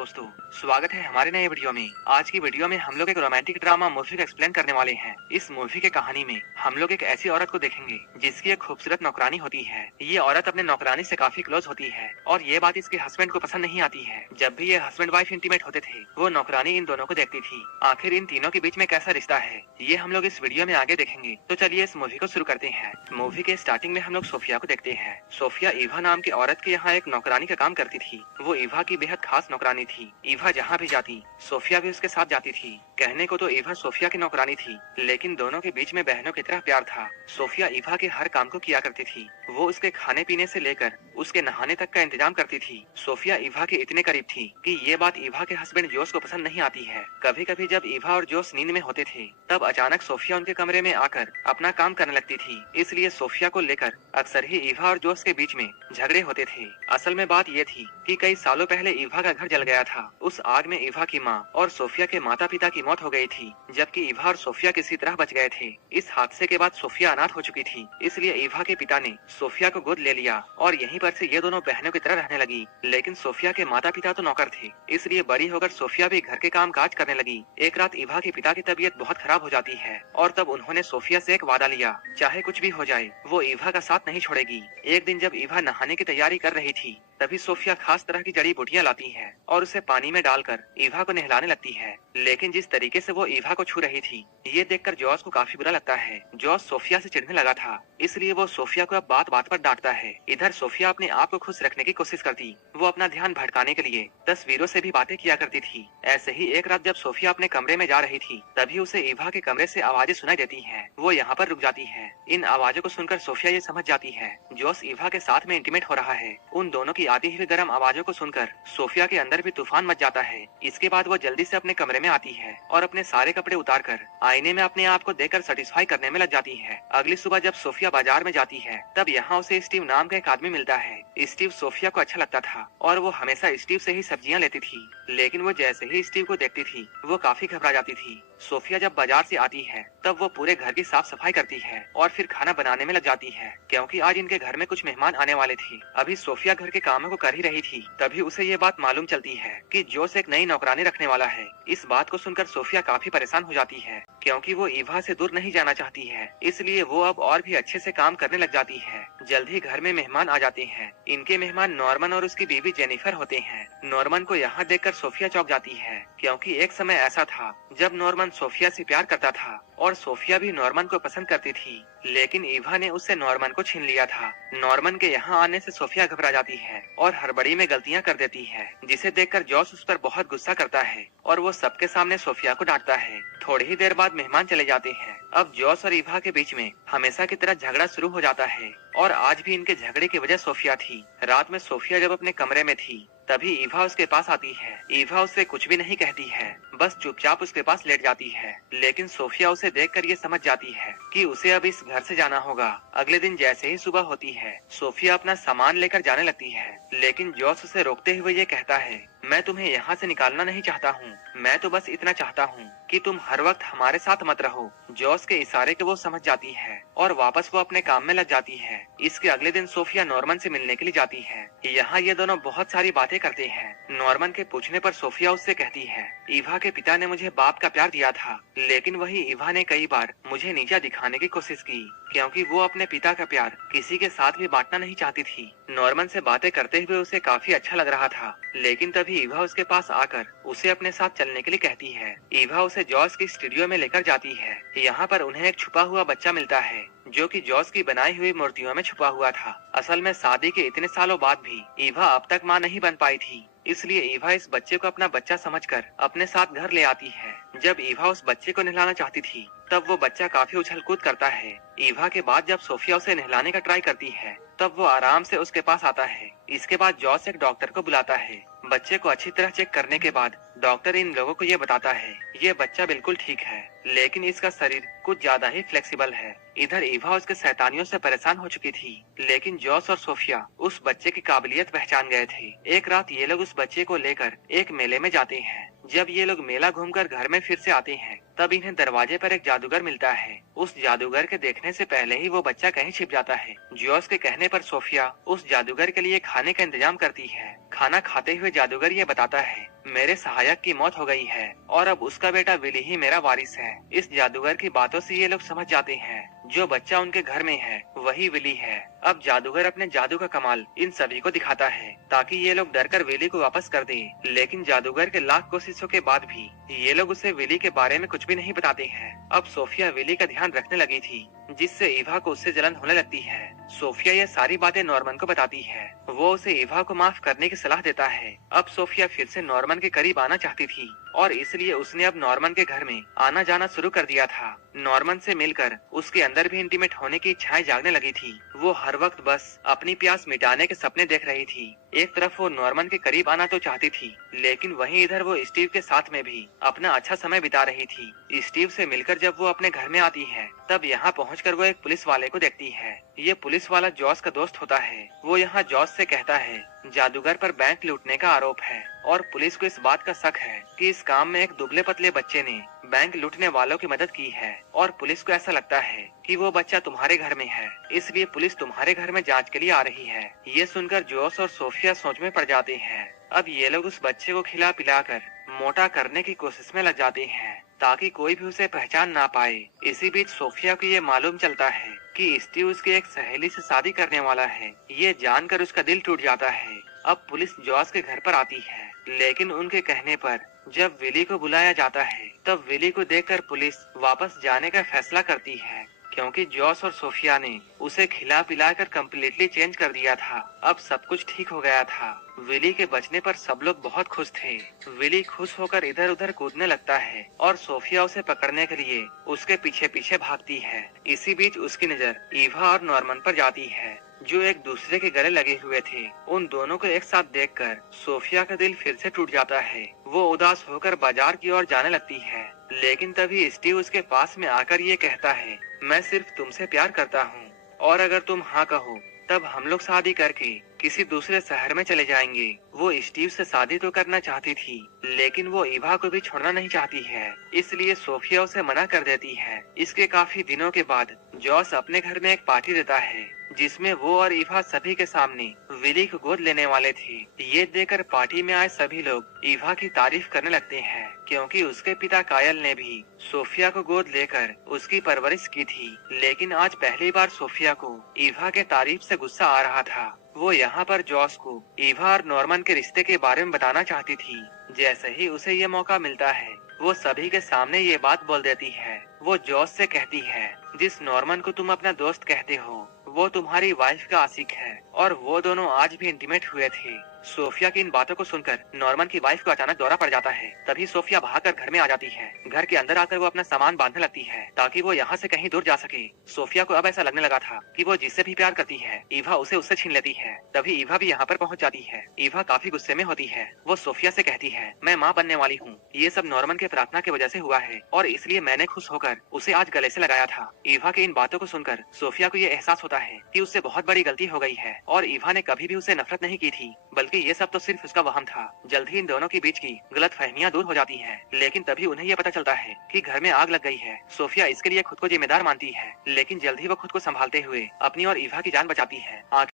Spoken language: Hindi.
दोस्तों, स्वागत है हमारे नए वीडियो में। आज की वीडियो में हम लोग एक रोमांटिक ड्रामा मूवी को एक्सप्लेन करने वाले हैं। इस मूवी के कहानी में हम लोग एक ऐसी औरत को देखेंगे जिसकी एक खूबसूरत नौकरानी होती है। ये औरत अपने नौकरानी से काफी क्लोज होती है और ये बात इसके हस्बैंड को पसंद नहीं आती है। जब भी ये हस्बैंड वाइफ इंटीमेट होते थे, वो नौकरानी इन दोनों को देखती थी। आखिर इन तीनों के बीच में कैसा रिश्ता है, ये हम लोग इस वीडियो में आगे देखेंगे। तो चलिए इस मूवी को शुरू करते हैं। मूवी के स्टार्टिंग में हम लोग सोफिया को देखते हैं। सोफिया ईवा नाम की औरत के यहाँ एक नौकरानी का काम करती थी। वो ईवा की बेहद खास नौकरानी थी। ईवा जहाँ भी जाती, सोफिया भी उसके साथ जाती थी। कहने को तो ईवा सोफिया की नौकरानी थी, लेकिन दोनों के बीच में बहनों की तरह प्यार था। सोफिया ईवा के हर काम को किया करती थी। वो उसके खाने पीने से लेकर उसके नहाने तक का इंतजाम करती थी। सोफिया ईवा के इतने करीब थी कि ये बात ईवा के हस्बैंड जोस को पसंद नहीं आती है। कभी कभी जब ईवा और जोस नींद में होते थे, तब अचानक सोफिया उनके कमरे में आकर अपना काम करने लगती थी। इसलिए सोफिया को लेकर अक्सर ही ईवा और जोस के बीच में झगड़े होते थे। असल में बात ये थी कि कई सालों पहले ईवा का घर जल गया था। उस आग में ईवा की माँ और सोफिया के माता पिता की मौत हो गई थी, जबकि ईवा और सोफिया किसी तरह बच गए थे। इस हादसे के बाद सोफिया अनाथ हो चुकी थी, इसलिए ईवा के पिता ने सोफिया को गोद ले लिया और यहीं पर से ये दोनों बहनों की तरह रहने लगी। लेकिन सोफिया के माता पिता तो नौकर थे, इसलिए बड़ी होकर सोफिया भी घर के काम काज करने लगी। एक रात ईवा के पिता की तबीयत बहुत खराब हो जाती है और तब उन्होंने सोफिया से एक वादा लिया, चाहे कुछ भी हो जाए वो ईवा का साथ नहीं छोड़ेगी। एक दिन जब ईवा नहाने की तैयारी कर रही थी, तभी सोफिया खास तरह की जड़ी बूटियां लाती है और उसे पानी में डालकर ईवा को नहलाने लगती है। लेकिन जिस तरीके से वो ईवा को छू रही थी, ये देखकर जॉस को काफी बुरा लगता है। जॉस सोफिया से चिढ़ने लगा था, इसलिए वो सोफिया को अब बात बात पर डांटता है। इधर सोफिया अपने आप को खुश रखने की कोशिश करती। वो अपना ध्यान भटकाने के लिए तस्वीरों से भी बातें किया करती थी। ऐसे ही एक रात जब सोफिया अपने कमरे में जा रही थी, तभी उसे ईवा के कमरे से आवाजें सुनाई देती हैं। वो यहाँ पर रुक जाती है। इन आवाजों को सुनकर सोफिया ये समझ जाती है जॉस ईवा के साथ में इंटीमेट हो रहा है। उन दोनों की आती हुई गर्म आवाजों को सुनकर सोफिया के अंदर भी तूफान मच जाता है। इसके बाद वो जल्दी से अपने कमरे में आती है और अपने सारे कपड़े उतारकर आईने में अपने आप को देखकर सेटिस्फाई करने में लग जाती है। अगली सुबह जब सोफिया बाजार में जाती है, तब यहाँ उसे स्टीव नाम का एक आदमी मिलता है। स्टीव सोफिया को अच्छा लगता था और वो हमेशा स्टीव से ही सब्जियां लेती थी। लेकिन वो जैसे ही स्टीव को देखती थी, वो काफी घबरा जाती थी। सोफिया जब बाजार से आती है, तब वो पूरे घर की साफ सफाई करती है और फिर खाना बनाने में लग जाती है, क्योंकि आज इनके घर में कुछ मेहमान आने वाले थे। अभी सोफिया घर के कामों को कर ही रही थी, तभी उसे ये बात मालूम चलती है कि जोस एक नई नौकरानी रखने वाला है। इस बात को सुनकर सोफिया काफी परेशान हो जाती है, क्योंकि वो ईवा से दूर नहीं जाना चाहती है। इसलिए वो अब और भी अच्छे से काम करने लग जाती है। जल्द ही घर में मेहमान आ जाते हैं। इनके मेहमान नॉर्मन और उसकी बीवी जेनिफर होते हैं। नॉर्मन को यहाँ देखकर सोफिया चौंक जाती है, क्योंकि एक समय ऐसा था जब नॉर्मन सोफिया से प्यार करता था और सोफिया भी नॉर्मन को पसंद करती थी। लेकिन ईवा ने उससे नॉर्मन को छीन लिया था। नॉर्मन के यहाँ आने से सोफिया घबरा जाती है और हड़बड़ी में गलतियाँ कर देती है, जिसे देखकर जॉस उस पर बहुत गुस्सा करता है और वो सबके सामने सोफिया को डांटता है। थोड़ी ही देर बाद मेहमान चले जाते हैं। अब जॉस और ईवा के बीच में हमेशा की तरह झगड़ा शुरू हो जाता है और आज भी इनके झगड़े की वजह सोफिया थी। रात में सोफिया जब अपने कमरे में थी, तभी ईवा उसके पास आती है। ईवा उससे कुछ भी नहीं कहती है, बस चुपचाप उसके पास लेट जाती है। लेकिन सोफिया उसे देखकर ये समझ जाती है कि उसे अब इस घर से जाना होगा। अगले दिन जैसे ही सुबह होती है, सोफिया अपना सामान लेकर जाने लगती है, लेकिन जॉस उसे रोकते हुए ये कहता है, मैं तुम्हें यहाँ से निकालना नहीं चाहता हूँ, मैं तो बस इतना चाहता हूँ कि तुम हर वक्त हमारे साथ मत रहो। जॉस के इशारे को वो समझ जाती है और वापस वो अपने काम में लग जाती है। इसके अगले दिन सोफिया नॉर्मन से मिलने के लिए जाती है। यहाँ ये दोनों बहुत सारी बातें करते हैं। नॉर्मन के पूछने पर सोफिया उससे कहती है, ईवा के पिता ने मुझे बाप का प्यार दिया था, लेकिन वही ईवा ने कई बार मुझे नीचा दिखाने की कोशिश की, क्योंकि वो अपने पिता का प्यार किसी के साथ भी बांटना नहीं चाहती थी। नॉर्मन से बातें करते हुए उसे काफी अच्छा लग रहा था, लेकिन तभी ईवा उसके पास आकर उसे अपने साथ चलने के लिए कहती है। ईवा उसे जॉस की स्टूडियो में लेकर जाती है। यहाँ पर उन्हें एक छुपा हुआ बच्चा मिलता है, जो कि जॉस की बनाई हुई मूर्तियों में छुपा हुआ था। असल में शादी के इतने सालों बाद भी ईवा अब तक माँ नहीं बन पाई थी, इसलिए ईवा इस बच्चे को अपना बच्चा समझकर अपने साथ घर ले आती है। जब ईवा उस बच्चे को नहलाना चाहती थी, तब वो बच्चा काफी उछल कूद करता है। ईवा के बाद जब सोफिया उसे नहलाने का ट्राई करती है, तब वो आराम से उसके पास आता है। इसके बाद जॉस एक डॉक्टर को बुलाता है। बच्चे को अच्छी तरह चेक करने के बाद डॉक्टर इन लोगों को ये बताता है, ये बच्चा बिल्कुल ठीक है, लेकिन इसका शरीर कुछ ज्यादा ही फ्लेक्सिबल है। इधर ईवा उसके शैतानियों से परेशान हो चुकी थी, लेकिन जॉस और सोफिया उस बच्चे की काबिलियत पहचान गए थे। एक रात ये लोग उस बच्चे को लेकर एक मेले में जाते हैं। जब ये लोग मेला घूमकर घर में फिर से आते हैं, तब इन्हें दरवाजे पर एक जादूगर मिलता है। उस जादूगर के देखने से पहले ही वो बच्चा कहीं छिप जाता है। जॉस के कहने पर सोफिया उस जादूगर के लिए खाने का इंतजाम करती है। खाना खाते हुए जादूगर ये बताता है, मेरे सहायक की मौत हो गई है और अब उसका बेटा विली ही मेरा वारिस है। इस जादूगर की बातों से ये लोग समझ जाते हैं जो बच्चा उनके घर में है वही विली है। अब जादूगर अपने जादू का कमाल इन सभी को दिखाता है ताकि ये लोग डरकर विली को वापस कर दें। लेकिन जादूगर के लाख कोशिशों के बाद भी ये लोग उसे विली के बारे में कुछ भी नहीं बताते हैं। अब सोफिया विली का ध्यान रखने लगी थी, जिससे ईवा को उससे जलन होने लगती है। सोफिया ये सारी बातें नॉर्मन को बताती है। वो उसे ईवा को माफ करने की सलाह देता है। अब सोफिया फिर से नॉर्मन के करीब आना चाहती थी और इसलिए उसने अब नॉर्मन के घर में आना जाना शुरू कर दिया था। नॉर्मन से मिलकर उसके अंदर भी इंटीमेट होने की इच्छाएं जागने लगी थी। वो हर वक्त बस अपनी प्यास मिटाने के सपने देख रही थी। एक तरफ वो नॉर्मन के करीब आना तो चाहती थी, लेकिन वहीं इधर वो स्टीव के साथ में भी अपना अच्छा समय बिता रही थी। स्टीव से मिलकर जब वो अपने घर में आती है, तब यहाँ पहुंचकर वो एक पुलिस वाले को देखती है। ये पुलिस वाला जॉस का दोस्त होता है। वो यहाँ जॉस से कहता है, जादूगर पर बैंक लूटने का आरोप है और पुलिस को इस बात का शक है कि इस काम में एक दुबले पतले बच्चे ने बैंक लूटने वालों की मदद की है और पुलिस को ऐसा लगता है कि वो बच्चा तुम्हारे घर में है, इसलिए पुलिस तुम्हारे घर में जांच के लिए आ रही है। ये सुनकर जॉस और सोफिया सोच में पड़ जाते हैं। अब ये लोग उस बच्चे को खिला पिलाकर मोटा करने की कोशिश में लग जाते हैं ताकि कोई भी उसे पहचान ना पाए। इसी बीच सोफिया को ये मालूम चलता है कि स्टीव उसकी एक सहेली से शादी करने वाला है। ये जानकर उसका दिल टूट जाता है। अब पुलिस जॉस के घर पर आती है, लेकिन उनके कहने पर जब विली को बुलाया जाता है, तब विली को देखकर पुलिस वापस जाने का फैसला करती है, क्योंकि जॉस और सोफिया ने उसे खिला पिलाकर कम्प्लीटली चेंज कर दिया था। अब सब कुछ ठीक हो गया था। विली के बचने पर सब लोग बहुत खुश थे। विली खुश होकर इधर उधर कूदने लगता है और सोफिया उसे पकड़ने के लिए उसके पीछे पीछे भागती है। इसी बीच उसकी नजर ईवा और नॉर्मन पर जाती है, जो एक दूसरे के गले लगे हुए थे। उन दोनों को एक साथ देखकर सोफिया का दिल फिर से टूट जाता है। वो उदास होकर बाजार की ओर जाने लगती है, लेकिन तभी स्टीव उसके पास में आकर ये कहता है, मैं सिर्फ तुमसे प्यार करता हूँ और अगर तुम हाँ कहो तब हम लोग शादी करके किसी दूसरे शहर में चले जाएंगे। वो स्टीव से शादी तो करना चाहती थी, लेकिन वो ईवा को भी छोड़ना नहीं चाहती है, इसलिए सोफिया उसे मना कर देती है। इसके काफी दिनों के बाद जॉस अपने घर में एक पार्टी देता है, जिसमें वो और ईवा सभी के सामने विली को गोद लेने वाले थे। ये देखकर पार्टी में आए सभी लोग ईवा की तारीफ करने लगते हैं, क्योंकि उसके पिता कायल ने भी सोफिया को गोद लेकर उसकी परवरिश की थी। लेकिन आज पहली बार सोफिया को ईवा के तारीफ से गुस्सा आ रहा था। वो यहाँ पर जॉस को ईवा और नॉर्मन के रिश्ते के बारे में बताना चाहती थी। जैसे ही उसे ये मौका मिलता है, वो सभी के सामने ये बात बोल देती है। वो जॉस से कहती है, जिस नॉर्मन को तुम अपना दोस्त कहते हो वो तुम्हारी वाइफ का आशिक है और वो दोनों आज भी इंटीमेट हुए थे। सोफिया की इन बातों को सुनकर नॉर्मन की वाइफ को अचानक दौरा पड़ जाता है। तभी सोफिया भागकर घर में आ जाती है। घर के अंदर आकर वो अपना सामान बांधने लगती है ताकि वो यहाँ से कहीं दूर जा सके। सोफिया को अब ऐसा लगने लगा था कि वो जिससे भी प्यार करती है, ईवा उसे उससे छीन लेती है। तभी ईवा भी यहाँ पर पहुँच जाती है। ईवा काफी गुस्से में होती है। वो सोफिया से कहती है, मैं माँ बनने वाली हूँ। ये सब नॉर्मन के प्रार्थना की वजह से हुआ है और इसलिए मैंने खुश होकर उसे आज गले से लगाया था। ईवा की इन बातों को सुनकर सोफिया को ये एहसास होता है कि उससे बहुत बड़ी गलती हो गई है और ईवा ने कभी भी उसे नफरत नहीं की थी, बल्कि ये सब तो सिर्फ उसका वहम था। जल्द ही इन दोनों के बीच की गलतफहमियां दूर हो जाती हैं, लेकिन तभी उन्हें यह पता चलता है कि घर में आग लग गई है। सोफिया इसके लिए खुद को जिम्मेदार मानती है, लेकिन जल्द ही वो खुद को संभालते हुए अपनी और ईवा की जान बचाती है। आखिर